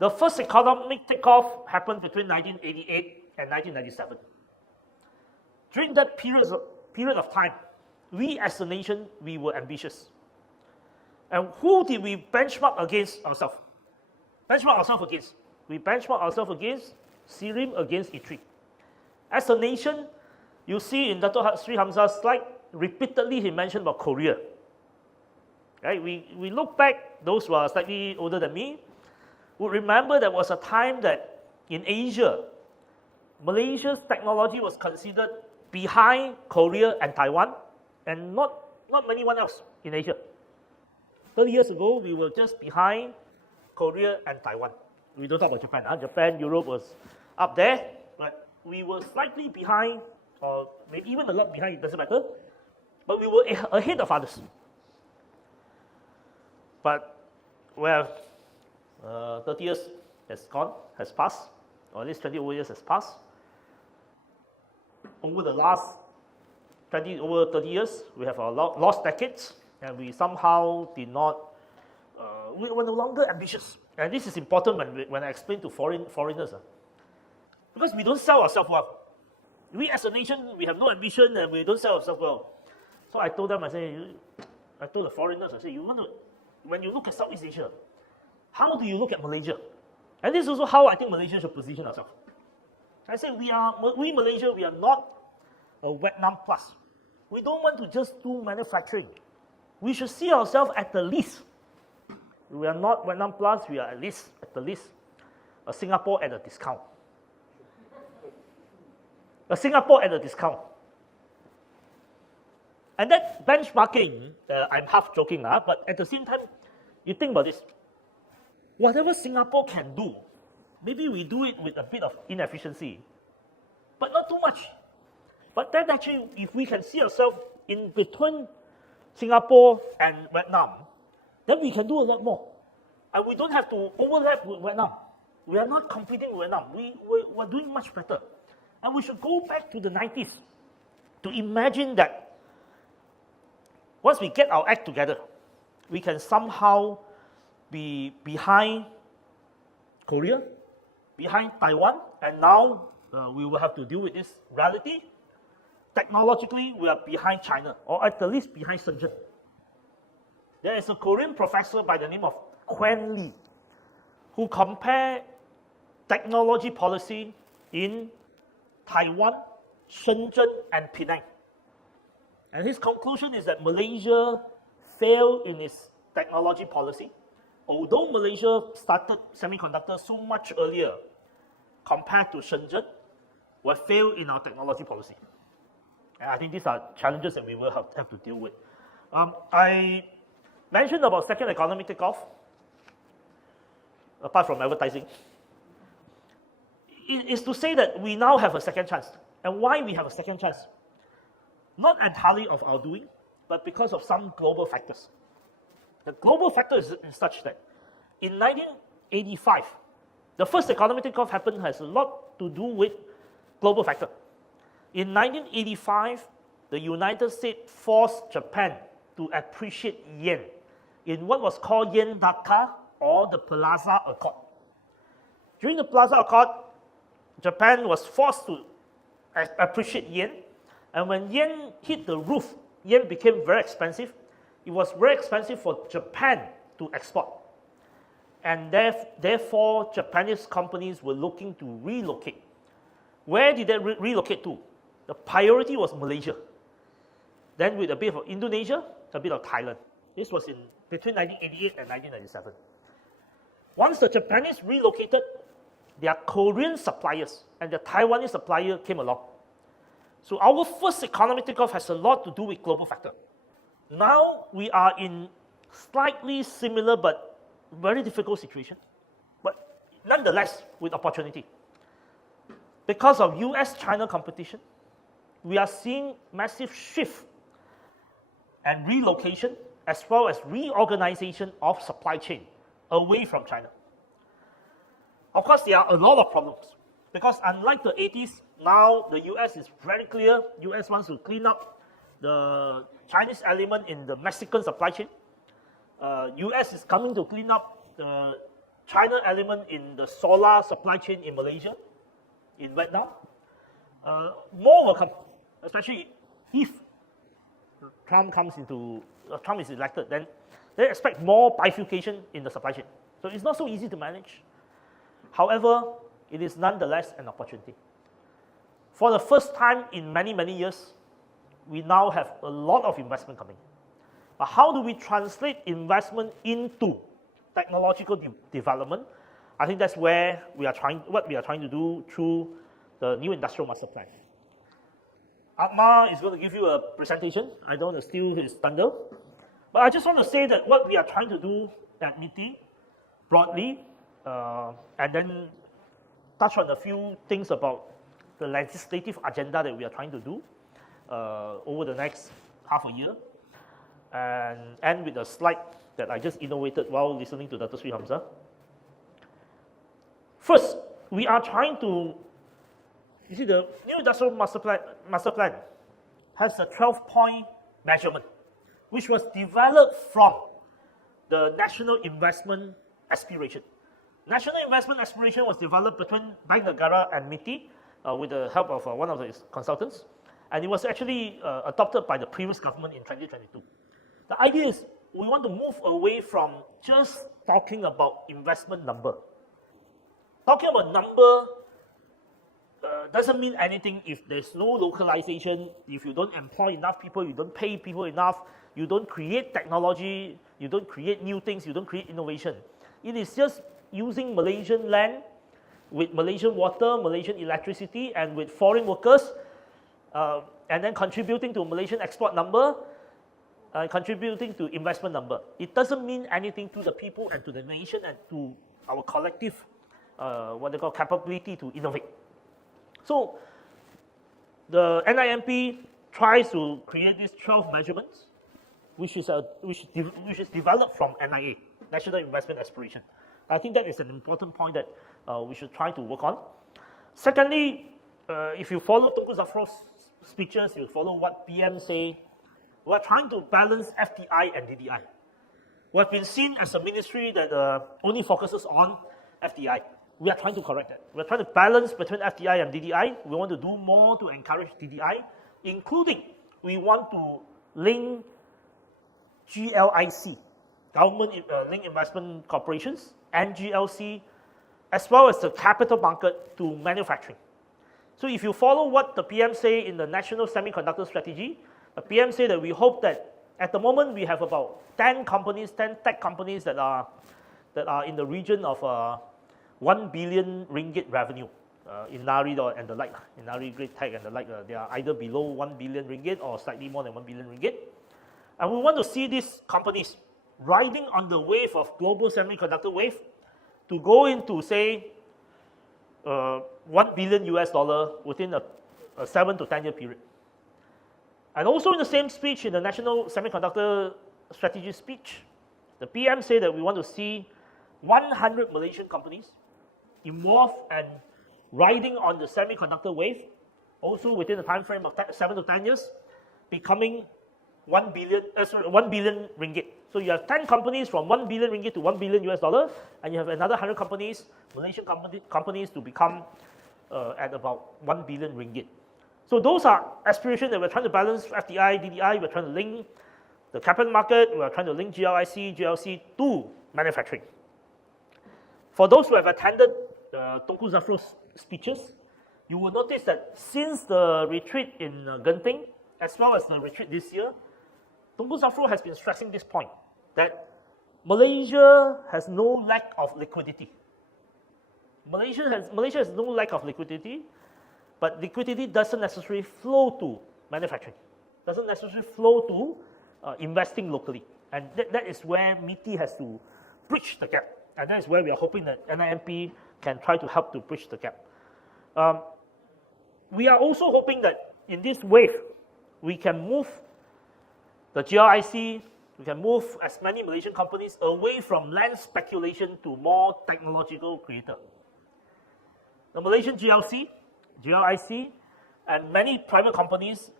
The first economic takeoff happened between 1988 and 1997. During that period of time, we as a nation, we were ambitious. And who did we benchmark against ourselves? We benchmark ourselves against SIRIM, against E3. As a nation, you see in Dr. Sri Hamza's slide, repeatedly he mentioned about Korea. Right? We look back, those who are slightly older than me, would remember there was a time that in Asia, Malaysia's technology was considered behind Korea and Taiwan, and not anyone else in Asia. 30 years ago, we were just behind Korea and Taiwan. We don't talk about Japan. Japan, Europe was up there, but we were slightly behind, or maybe even a lot behind, it doesn't matter. But we were ahead of others. But, well, 30 years has passed, or at least 20 over years has passed. Over the last 30 years, we have lost decades, and we somehow did not, we were no longer ambitious. And this is important when I explain to foreigners. Because we don't sell ourselves well. We as a nation, we have no ambition and we don't sell ourselves well. So I told them, I told the foreigners, when you look at Southeast Asia, how do you look at Malaysia? And this is also how I think Malaysia should position ourselves. I say we Malaysia, we are not a Vietnam plus. We don't want to just do manufacturing. We should see ourselves at the least. We are not Vietnam plus, we are at the least, a Singapore at a discount. A Singapore at a discount. And that benchmarking, I'm half joking, but at the same time, you think about this. Whatever Singapore can do, maybe we do it with a bit of inefficiency, but not too much. But then actually, if we can see ourselves in between Singapore and Vietnam, then we can do a lot more. And we don't have to overlap with Vietnam. We are not competing with Vietnam. We're doing much better. And we should go back to the 90s to imagine that once we get our act together, we can somehow be behind Korea, behind Taiwan, and now we will have to deal with this reality. Technologically, we are behind China, or at the least behind Shenzhen. There is a Korean professor by the name of Quen Lee who compared technology policy in Taiwan, Shenzhen, and Penang. And his conclusion is that Malaysia failed in its technology policy, although Malaysia started semiconductors so much earlier compared to Shenzhen, we failed in our technology policy. And I think these are challenges that we will have to deal with. I mentioned about second economic takeoff, apart from advertising. It is to say that we now have a second chance. And why we have a second chance? Not entirely of our doing, but because of some global factors. The global factor is such that in 1985, the first economic takeoff happened has a lot to do with global factor. In 1985, the United States forced Japan to appreciate yen in what was called Yen Dakar or the Plaza Accord. During the Plaza Accord, Japan was forced to appreciate yen, and when yen hit the roof, yen became very expensive. It was very expensive for Japan to export. And therefore, Japanese companies were looking to relocate. Where did they relocate to? The priority was Malaysia. Then with a bit of Indonesia, a bit of Thailand. This was in between 1988 and 1997. Once the Japanese relocated, their Korean suppliers and the Taiwanese supplier came along. So our first economic takeoff has a lot to do with global factor. Now we are in slightly similar but very difficult situation, but nonetheless with opportunity. Because of US-China competition, we are seeing massive shift and relocation as well as reorganization of supply chain away from China. Of course, there are a lot of problems because unlike the 80s, now the US is very clear. US wants to clean up the Chinese element in the Mexican supply chain. US is coming to clean up the China element in the solar supply chain in Malaysia, in Vietnam. More will come, especially if Trump is elected, then they expect more bifurcation in the supply chain. So it's not so easy to manage. However, it is nonetheless an opportunity. For the first time in many, many years, we now have a lot of investment coming. But how do we translate investment into technological development? I think that's where what we are trying to do through the new industrial master plan. Atma is going to give you a presentation. I don't want to steal his thunder. But I just want to say that what we are trying to do at MITI, broadly, and then touch on a few things about the legislative agenda that we are trying to do over the next half a year, and end with a slide that I just innovated while listening to Dr. Sri Hamza. First, we are trying to, you see, the new industrial master plan has a 12-point measurement, which was developed from the National Investment Aspiration. National Investment Aspiration was developed between Bank Negara and MITI with the help of one of its consultants, and it was actually adopted by the previous government in 2022. The idea is we want to move away from just talking about investment number. Talking about number doesn't mean anything if there's no localization, if you don't employ enough people, you don't pay people enough, you don't create technology, you don't create new things, you don't create innovation. It is just using Malaysian land with Malaysian water, Malaysian electricity, and with foreign workers, and then contributing to Malaysian export number, contributing to investment number. It doesn't mean anything to the people and to the nation and to our collective, what they call capability to innovate. So the NIMP tries to create these 12 measurements, which is developed from NIA, National Investment Aspiration. I think that is an important point that we should try to work on. Secondly, if you follow Tunku Zafro's speeches, you follow what PM say, we're trying to balance FDI and DDI. We've been seen as a ministry that only focuses on FDI. We are trying to correct that. We're trying to balance between FDI and DDI. We want to do more to encourage DDI, including we want to link GLIC, Government Linked Investment Corporations, and GLC, as well as the capital market to manufacturing. So if you follow what the PM say in the National Semiconductor Strategy, the PM say that we hope that at the moment we have about 10 tech companies that are in the region of 1 billion ringgit revenue. Inari and the like, Inari Great Tech and the like, they are either below 1 billion ringgit or slightly more than 1 billion ringgit. And we want to see these companies riding on the wave of global semiconductor wave to go into, say, $1 billion US within a 7 to 10 year period. And also in the same speech, in the National Semiconductor Strategy speech, the PM said that we want to see 100 Malaysian companies involved and riding on the semiconductor wave, also within the time frame of 7 to 10 years, becoming 1 billion ringgit. So you have 10 companies from 1 billion ringgit to 1 billion US dollar, and you have another 100 companies, Malaysian companies, to become at about 1 billion ringgit. So those are aspirations that we're trying to balance FDI, DDI, we're trying to link the capital market, we're trying to link GLIC, GLC to manufacturing. For those who have attended Tunku Zafro's speeches, you will notice that since the retreat in Genting, as well as the retreat this year, Tunku Zafro has been stressing this point, that Malaysia has no lack of liquidity. Malaysia has no lack of liquidity, but liquidity doesn't necessarily flow to manufacturing, doesn't necessarily flow to investing locally. And that is where MITI has to bridge the gap. And that is where we are hoping that NIMP can try to help to bridge the gap. We are also hoping that in this wave, we can move the GLIC, we can move as many Malaysian companies away from land speculation to more technological creator. The Malaysian GLC, GLIC, and many private companies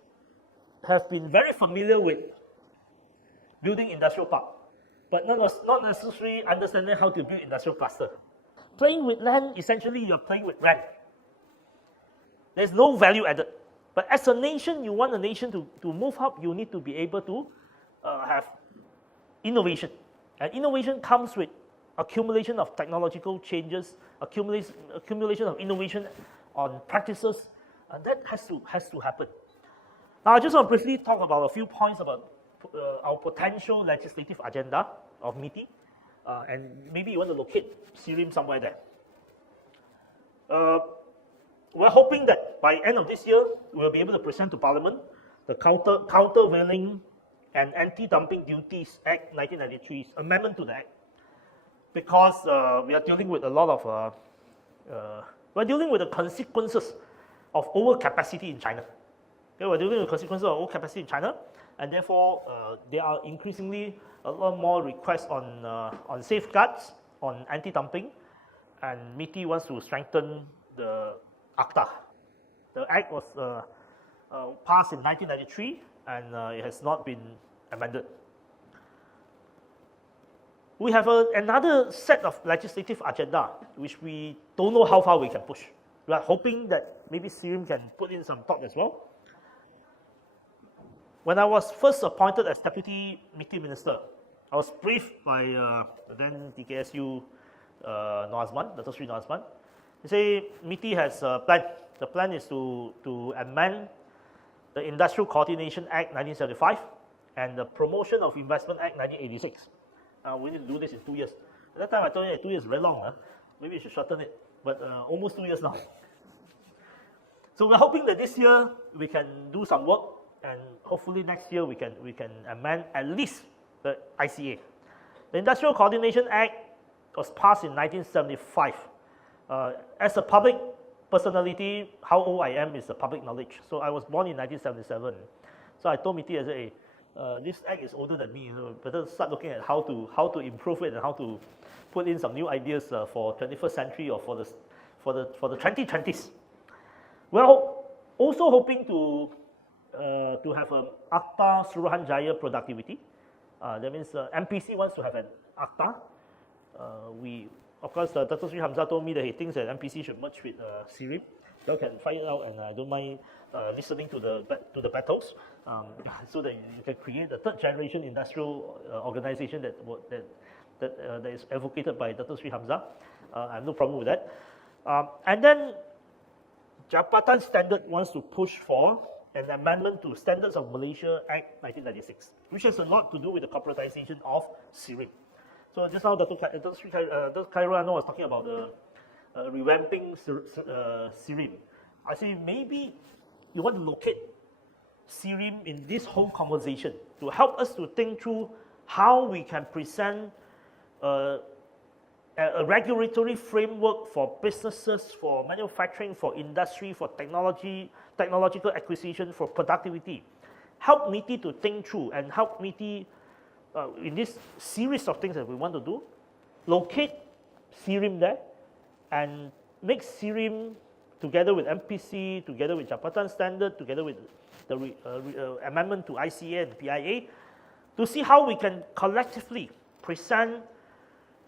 have been very familiar with building industrial park. but not necessarily understanding how to build industrial cluster. Playing with land, essentially you're playing with rent. There's no value added. But as a nation, you want a nation to move up, you need to be able to have innovation. And innovation comes with accumulation of technological changes, accumulation of innovation on practices, and that has to happen. Now, I just want to briefly talk about a few points about our potential legislative agenda of MITI, and maybe you want to locate SIRIM somewhere there. We're hoping that by end of this year, we'll be able to present to Parliament the Countervailing and Anti-Dumping Duties Act 1993's amendment to the Act, because we are dealing with a lot of we're dealing with the consequences of overcapacity in China. Okay, we're dealing with the consequences of overcapacity in China, and therefore there are increasingly a lot more requests on safeguards, on anti-dumping, and MITI wants to strengthen the ACTA. The Act was passed in 1993, and it has not been amended. We have another set of legislative agenda, which we don't know how far we can push. We are hoping that maybe SIRIM can put in some thought as well. When I was first appointed as Deputy MITI Minister, I was briefed by the then DKSU Noazman, Dato' Sri Noazman. He said MITI has a plan. The plan is to amend the Industrial Coordination Act 1975 and the Promotion of Investment Act 1986. We need to do this in 2 years. At that time, I told you 2 years is very long. Huh? Maybe you should shorten it, but almost 2 years now. So we're hoping that this year we can do some work, and hopefully next year we can amend at least the ICA. The Industrial Coordination Act was passed in 1975. As a public personality, how old I am is a public knowledge. So I was born in 1977. So I told MITI, I said, hey, this act is older than me. So better start looking at how to improve it and how to put in some new ideas for 21st century or for the 2020s. We're also hoping to have an ACTA Suruhanjaya productivity. That means MPC wants to have an ACTA. Of course, Dato' Sri Hamzah told me that he thinks that MPC should merge with SIRIM. You can find it out, and I don't mind listening to the battles, so that you can create a third generation industrial organization that is advocated by Dato' Sri Hamzah. I have no problem with that. And then Jabatan Standard wants to push for an amendment to Standards of Malaysia Act 1996, which has a lot to do with the corporatization of SIRIM. So just now, Dato' Khairul Anwar was talking about the revamping SIRIM. I say maybe you want to locate SIRIM in this whole conversation to help us to think through how we can present a regulatory framework for businesses, for manufacturing, for industry, for technological acquisition, for productivity. Help MITI to think through and help MITI in this series of things that we want to do, locate SIRIM there and make SIRIM together with MPC, together with Jabatan Standard, together with the amendment to ICA and PIA, to see how we can collectively present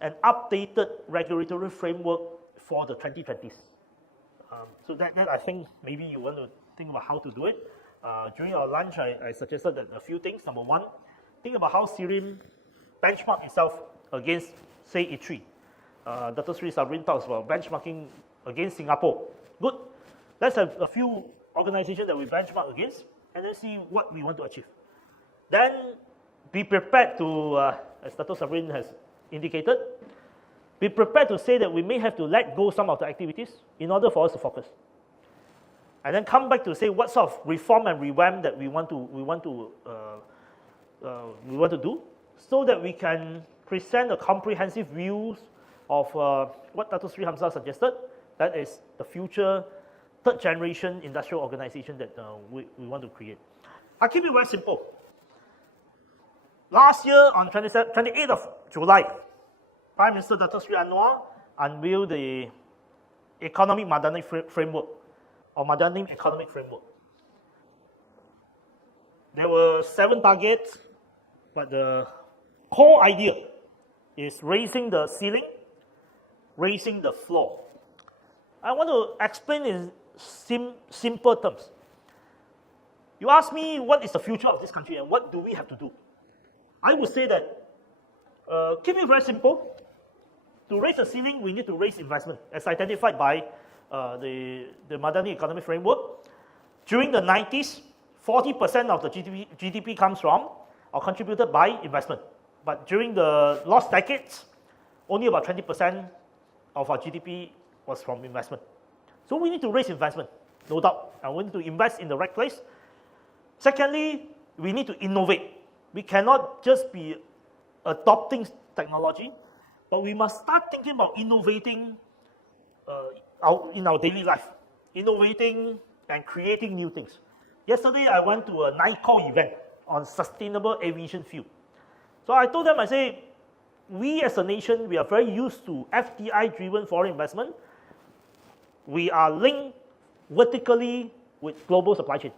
an updated regulatory framework for the 2020s. So that I think maybe you want to think about how to do it. During our lunch, I suggested that a few things. Number one, think about how SIRIM benchmark itself against, say, E3. Dr. Sri Sabrin talks about benchmarking against Singapore. Good. Let's have a few organizations that we benchmark against, and then see what we want to achieve. Then be prepared to, as Dr. Sabrin has indicated, be prepared to say that we may have to let go some of the activities in order for us to focus. And then come back to say what sort of reform and revamp that we want to do, so that we can present a comprehensive views of what Dato' Sri Hamzah suggested, that is the future third generation industrial organization that we want to create. I'll keep it very simple. Last year on 28th of July, Prime Minister Dato' Sri Anwar unveiled the Economic Madani Framework, or Madani Economic Framework. There were 7 targets, but the core idea is raising the ceiling, raising the floor. I want to explain in simple terms. You ask me what is the future of this country and what do we have to do? I would say that, keep it very simple. To raise the ceiling, we need to raise investment, as identified by the Madani Economic Framework. During the 90s, 40% of the GDP comes from or contributed by investment. But during the last decades, only about 20% of our GDP was from investment. So we need to raise investment, no doubt, and we need to invest in the right place. Secondly, we need to innovate. We cannot just be adopting technology, but we must start thinking about innovating in our daily life, innovating and creating new things. Yesterday, I went to a NICOR event on sustainable aviation fuel. So I told them, I say, we as a nation, we are very used to FDI-driven foreign investment. We are linked vertically with global supply chain.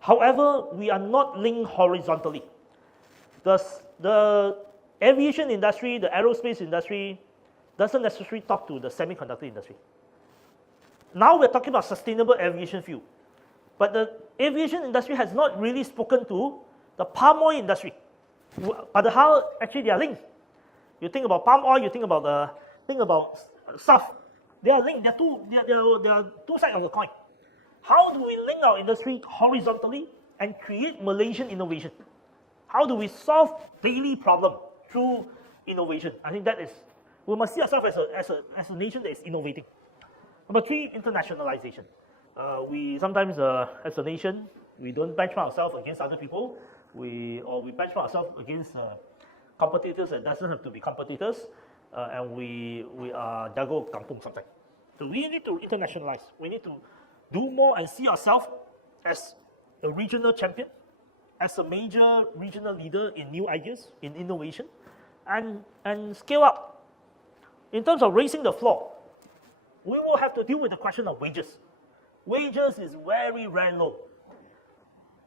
However, we are not linked horizontally. The aviation industry, the aerospace industry, doesn't necessarily talk to the semiconductor industry. Now we're talking about sustainable aviation fuel. But the aviation industry has not really spoken to the palm oil industry. But how actually they are linked. You think about palm oil, you think about SAF. They are linked. They are two sides of the coin. How do we link our industry horizontally and create Malaysian innovation? How do we solve daily problem through innovation? I think that is, we must see ourselves as a nation that is innovating. Number three, internationalization. We sometimes, as a nation, we don't benchmark ourselves against other people. We benchmark ourselves against competitors that doesn't have to be competitors, and we are jago kampung sometimes. So we need to internationalize. We need to do more and see ourselves as a regional champion, as a major regional leader in new ideas, in innovation, and scale up. In terms of raising the floor, we will have to deal with the question of wages. Wages is very, very low.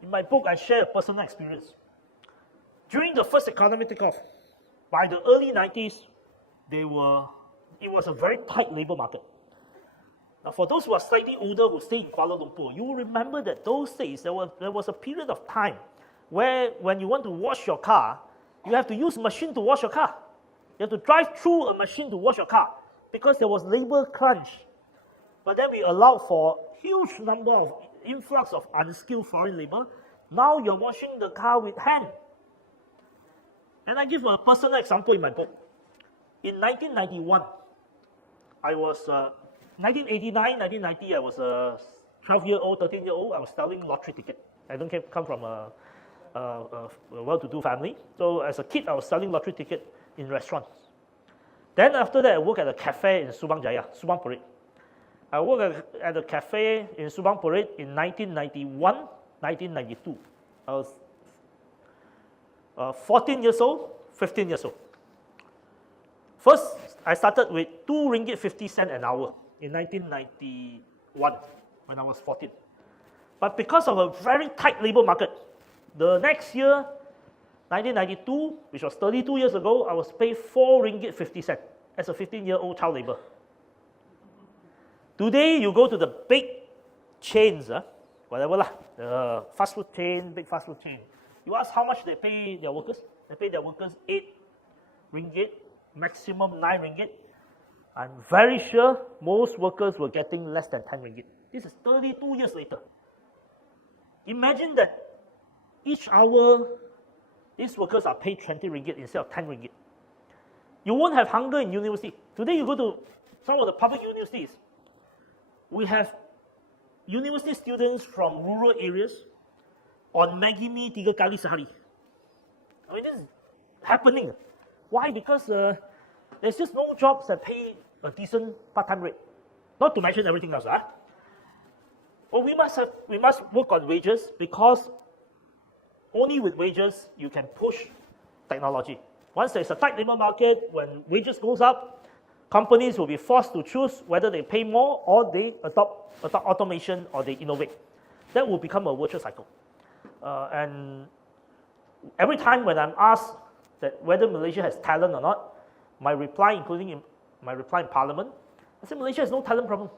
In my book, I share a personal experience. During the first economic takeoff, by the early 90s, it was a very tight labor market. Now, for those who are slightly older who stay in Kuala Lumpur, you will remember that those days there was a period of time where when you want to wash your car, you have to use a machine to wash your car. You have to drive through a machine to wash your car because there was labor crunch. But then we allowed for huge number of influx of unskilled foreign labor. Now you're washing the car with hand. And I give a personal example in my book. In 1991, 1989, 1990, I was a 12-year-old, 13-year-old. I was selling lottery tickets. I don't come from a well-to-do family. So as a kid, I was selling lottery tickets in restaurants. Then after that, I worked at a cafe in Subang Jaya, Subang Parade. I worked at a cafe in Subang Parade in 1991, 1992. I was 14 years old, 15 years old. First, I started with 2 ringgit 50 cents an hour in 1991 when I was 14. But because of a very tight labor market, the next year, 1992, which was 32 years ago, I was paid 4 ringgit 50 cents as a 15-year-old child labor. Today, you go to the big chains, whatever lah, the fast food chain, big fast food chain. You ask how much they pay their workers. They pay their workers 8 ringgit, maximum 9 ringgit. I'm very sure most workers were getting less than 10 ringgit. This is 32 years later. Imagine that each hour, these workers are paid 20 ringgit instead of 10 ringgit. You won't have hunger in university. Today you go to some of the public universities, we have university students from rural areas on Maggi mee 3 kali sehari. I mean, this is happening. Why? Because there's just no jobs that pay a decent part-time rate. Not to mention everything else. But we must work on wages, because only with wages you can push technology. Once there's a tight labor market, when wages goes up, companies will be forced to choose whether they pay more or they adopt automation or they innovate. That will become a virtuous cycle. And every time when I'm asked that whether Malaysia has talent or not, my reply, including in my reply in Parliament, I said Malaysia has no talent problem,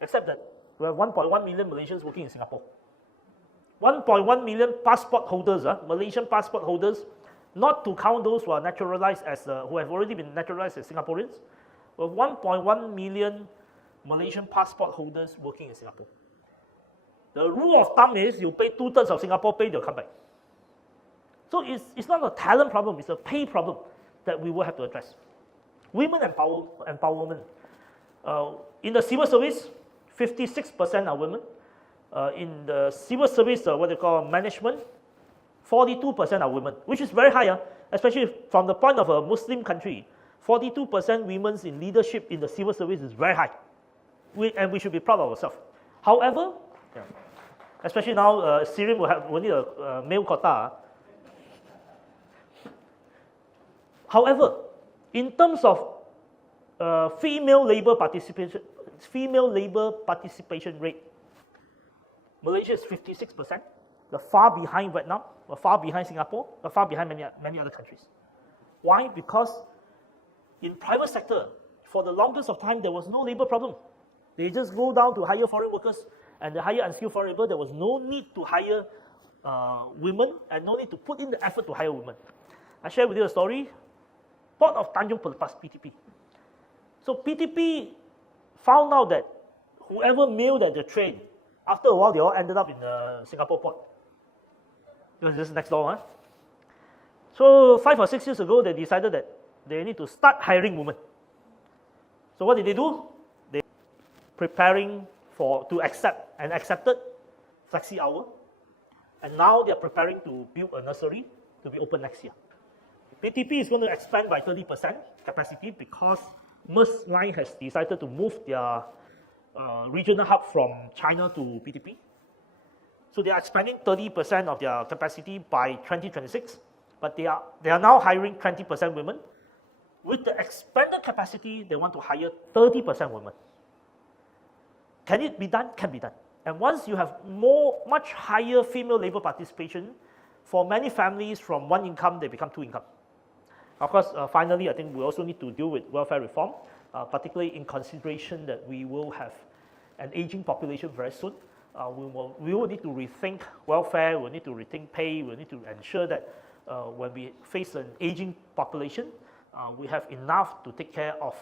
except that we have 1.1 million Malaysians working in Singapore. 1.1 million passport holders, Malaysian passport holders, not to count those who are naturalized as, who have already been naturalized as Singaporeans. We have 1.1 million Malaysian passport holders working in Singapore. The rule of thumb is you pay 2/3 of Singapore pay, they'll come back. So it's not a talent problem, it's a pay problem that we will have to address. Women empowerment. In the civil service, 56% are women. In the civil service, what they call management, 42% are women, which is very high, especially from the point of a Muslim country. 42% women in leadership in the civil service is very high. And we should be proud of ourselves. However, especially now, SIRIM will need a male quota. However, in terms of female labor participation rate, Malaysia is 56%. We're far behind Vietnam. We're far behind Singapore. We're far behind many other countries. Why? Because in private sector, for the longest of time, there was no labor problem. They just go down to hire foreign workers and they hire unskilled foreign labor. There was no need to hire women and no need to put in the effort to hire women. I share with you a story. Port of Tanjung Pelepas, PTP. So PTP found out that whoever mailed at the train, after a while, they all ended up in the Singapore port. It was just next door. So 5 or 6 years ago, they decided that they need to start hiring women. So what did they do? They preparing to accept and accepted flexi hour. And now they are preparing to build a nursery to be open next year. PTP is going to expand by 30% capacity because Maersk Line has decided to move their regional hub from China to PTP. So they are expanding 30% of their capacity by 2026, but they are now hiring 20% women. With the expanded capacity, they want to hire 30% women. Can it be done? Can be done. And once you have much higher female labor participation, for many families from one income, they become two income. Of course, finally, I think we also need to deal with welfare reform, particularly in consideration that we will have an aging population very soon. We will need to rethink welfare, we'll need to rethink pay, we'll need to ensure that when we face an aging population, we have enough to take care of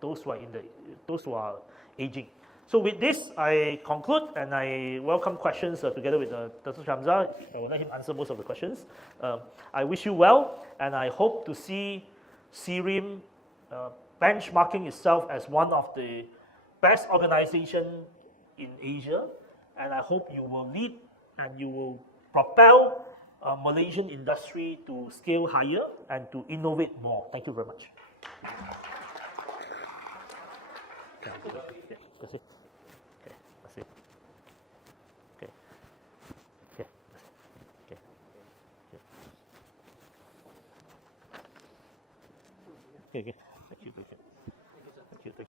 those who are aging. So with this, I conclude and I welcome questions together with Dr. Shamsa. I will let him answer most of the questions. I wish you well, and I hope to see SIRIM benchmarking itself as one of the best organizations in Asia, and I hope you will lead and you will propel Malaysian industry to scale higher and to innovate more. Thank you very much. Okay. Okay.